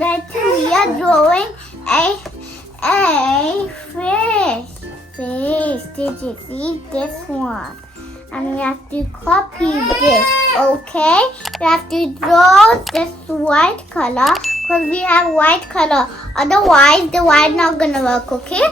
I think we are drawing a fish. Did you see this one? And we have to copy this, okay? We have to draw this white color because we have white color. Otherwise, the white not gonna work, okay?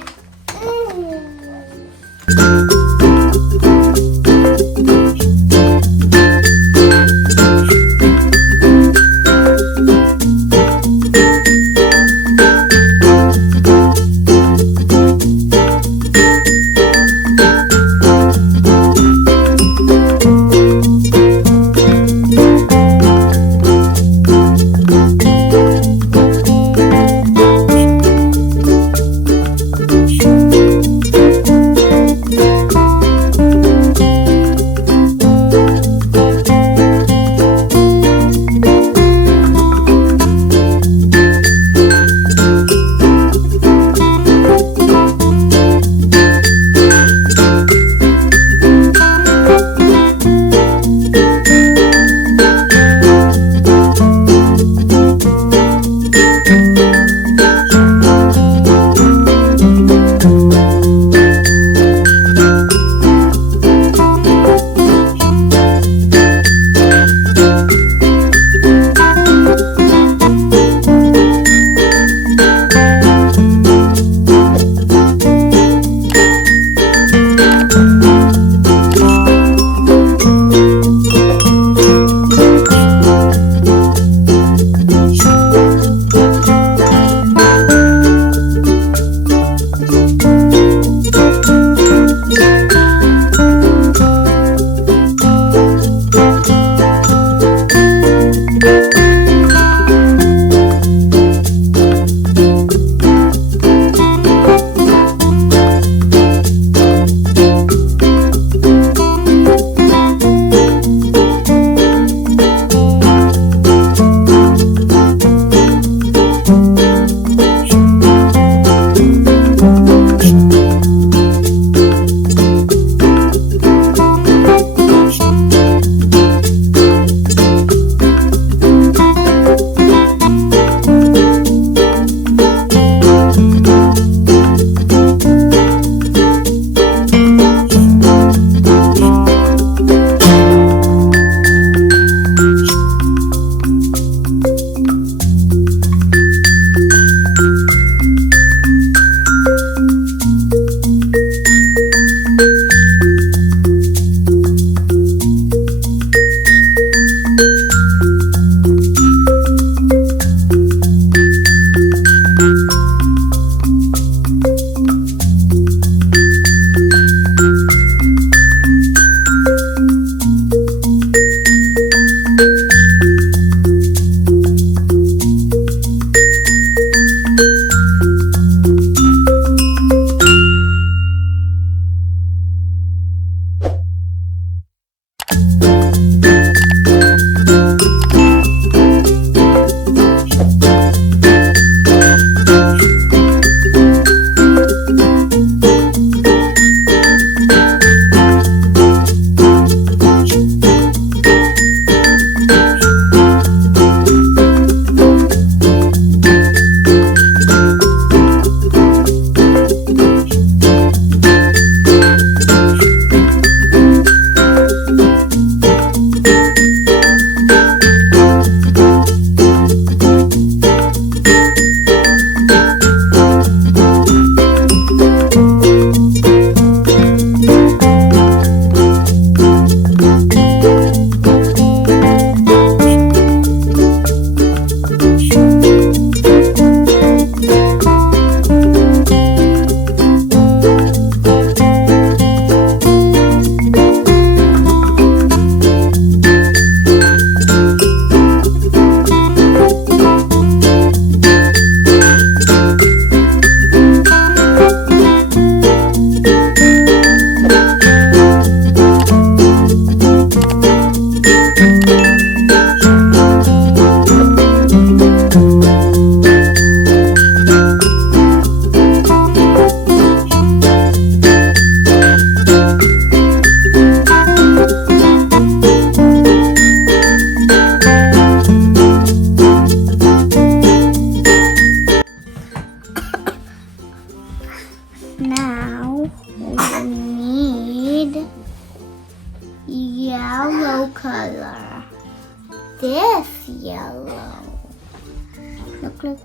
Look.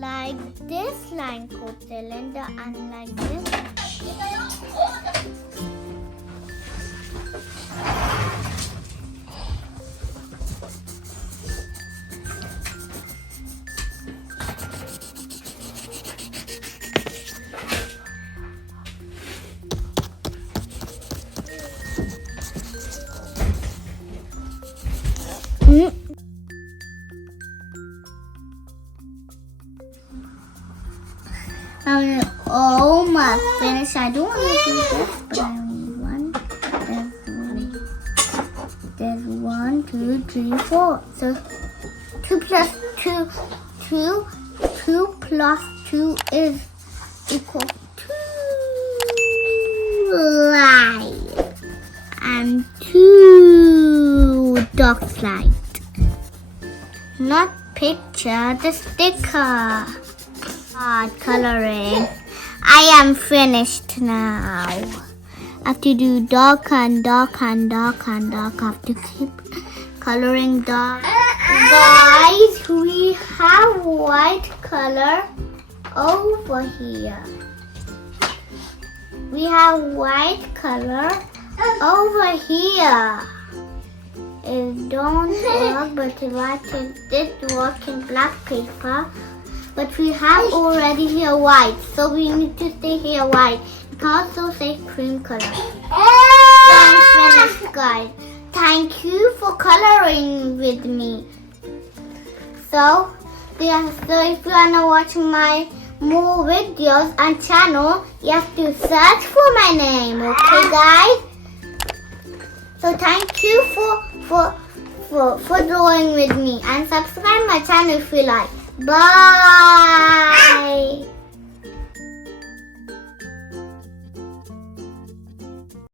Like this line code cylinder and like this. I'm almost finished. I don't want to do this, but I need one. There's 1, 2, 3, 4. So 2 plus 2, 2 plus 2 is equal to light and 2 dark light. Not picture, the sticker. Coloring. I am finished now. I have to do dark and dark and dark and dark. I have to keep coloring dark. Guys, we have white color over here. We have white color over here. It don't work, but if I take this work in black paper. But we have already here white, so we need to stay here white. You can also say cream color. So I'm finished, guys. Thank you for coloring with me. So if you wanna watch my more videos and channel, you have to search for my name, okay, guys? So thank you for drawing with me and subscribe my channel if you like. Bye.